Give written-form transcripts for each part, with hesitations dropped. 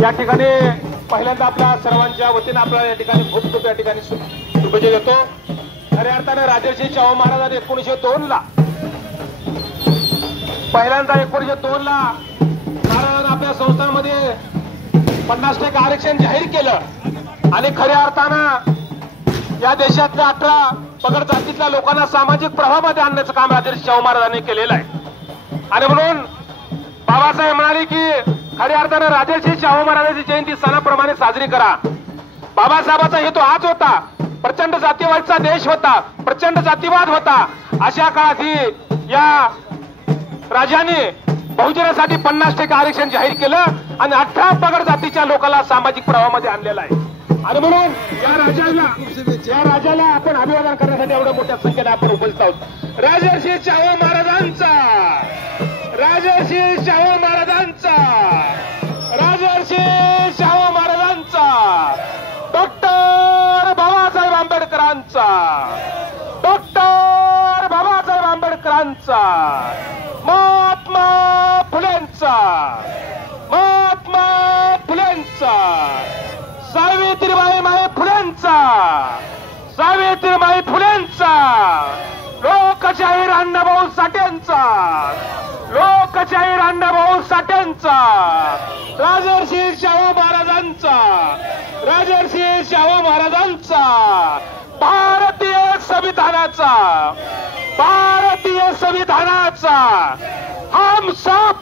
या ठिकाणी पहिल्यांदा आपल्या सर्वांच्या वतीने आपल्याला या ठिकाणी खूप खूप या ठिकाणी शुभेच्छा देतो. खऱ्या अर्थाने राजर्षी शाहू महाराजांनी 1902 ला पहिल्यांदा 1902 ला महाराजांनी आपल्या संस्थांमध्ये 50% आरक्षण जाहीर केलं आणि खऱ्या अर्थानं या देशातल्या 18 पगड जातीतल्या लोकांना सामाजिक प्रभावामध्ये आणण्याचं काम राजर्षी शाहू महाराजांनी केलेलं आहे. आणि म्हणून बाबासाहेब म्हणाले की खऱ्या अर्थानं राजर्षी शाहू महाराजांची जयंती सणाप्रमाणे साजरी करा. बाबासाहेबांचा हेतू हाच होता. प्रचंड जातीवादचा देश होता, प्रचंड जातीवाद होता. अशा काळात ही या राजाने बहुजनासाठी 50% आरक्षण जाहीर केलं आणि 18 पगड जातीच्या लोकांना सामाजिक प्रभावामध्ये आणलेलं आहे. आणि म्हणून या राजाला आपण अभिवादन करण्यासाठी एवढ्या मोठ्या संख्येने आपण उपस्थित आहोत. राजर्षी शाहू महाराजांचा, राजर्षी शाहू महाराजांचा, राजर्षी शाहू महाराजांचा, डॉक्टर बाबासाहेब आंबेडकरांचा, डॉक्टर बाबासाहेब आंबेडकरांचा, महात्मा फुलेंचा, महात्मा फुलेंचा, सावित्रीबाई फुलेंचा, सावित्रीबाई फुलेंचा, लोकशाहीर अण्णाभाऊ साठेंचा, लोकशाहीर अण्णाभाऊ साठेंचा, राजर्षी शाहू महाराजांचा, राजर्षी शाहू महाराजांचा, भारतीय संविधानाचा, भारतीय संविधानाचा, हम सब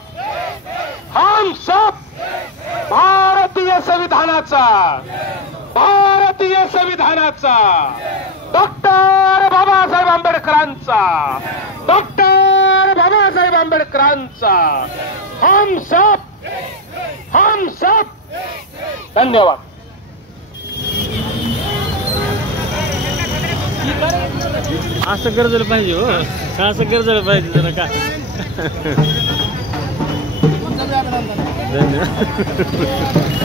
भारतीय संविधानाचा, भारतीय संविधानाचा, डॉक्टर बाबासाहेब आंबेडकरांचा, डॉक्टर बाबासाहेब आंबेडकरांचा, हम सब. धन्यवाद. असं गरजलं पाहिजे हो, असं गरजलं पाहिजे जरा का. धन्यवाद.